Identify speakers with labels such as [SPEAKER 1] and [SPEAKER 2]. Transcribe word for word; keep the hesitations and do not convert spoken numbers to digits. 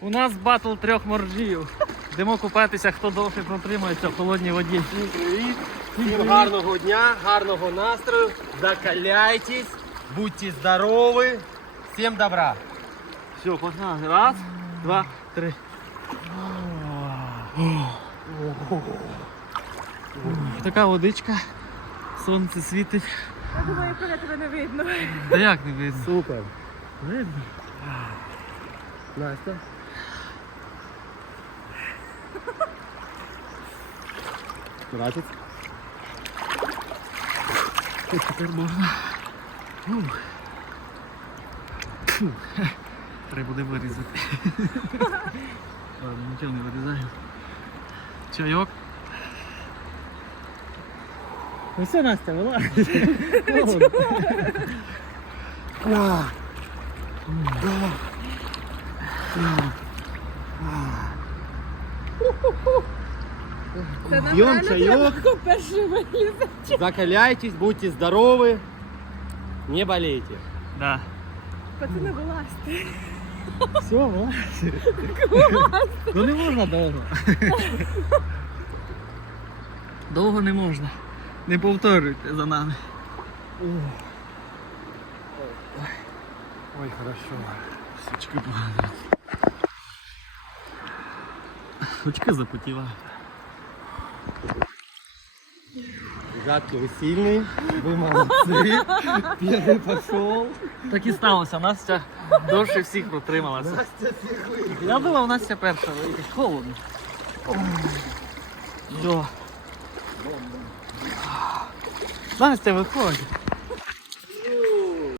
[SPEAKER 1] У нас батл трьох моржів. Йдемо купатися, хто довше протримається в холодній воді.
[SPEAKER 2] Всім привіт! Всім гарного дня, гарного настрою. Закаляйтесь, будьте здорові. Всім добра.
[SPEAKER 1] Все, погнали. Раз, два, три. Така водичка. Сонце світить.
[SPEAKER 3] Я думаю, коли тебе не видно.
[SPEAKER 1] Та як не видно?
[SPEAKER 2] Супер.
[SPEAKER 1] Видно.
[SPEAKER 2] Настя. Братець.
[SPEAKER 1] Тут тепер можна. Ух. Фу. Треба буде вирізати. Ладно, нічого не вирізаємо. Чайок. Ну все, Настя, вилазь.
[SPEAKER 3] Це
[SPEAKER 2] П'ємо чайок.
[SPEAKER 3] перший вилізе.
[SPEAKER 2] Закаляйтесь, будьте здорові. Не болейте.
[SPEAKER 1] Да.
[SPEAKER 3] Пацани, вилазьте.
[SPEAKER 1] Все, вилазь. Ну не можна довго. Довго не можна. Не повторюйте за нами.
[SPEAKER 2] Ой, хорошо.
[SPEAKER 1] Сучки погані. Очки запотіла.
[SPEAKER 2] Ребятки, ви сильні, ви молодці. Перший пішов.
[SPEAKER 1] Так і сталося, Настя довше всіх протрималася.
[SPEAKER 2] Настя всіх виграла.
[SPEAKER 1] Я думав, Настя перша, але холодно. Все. Настя, виходь.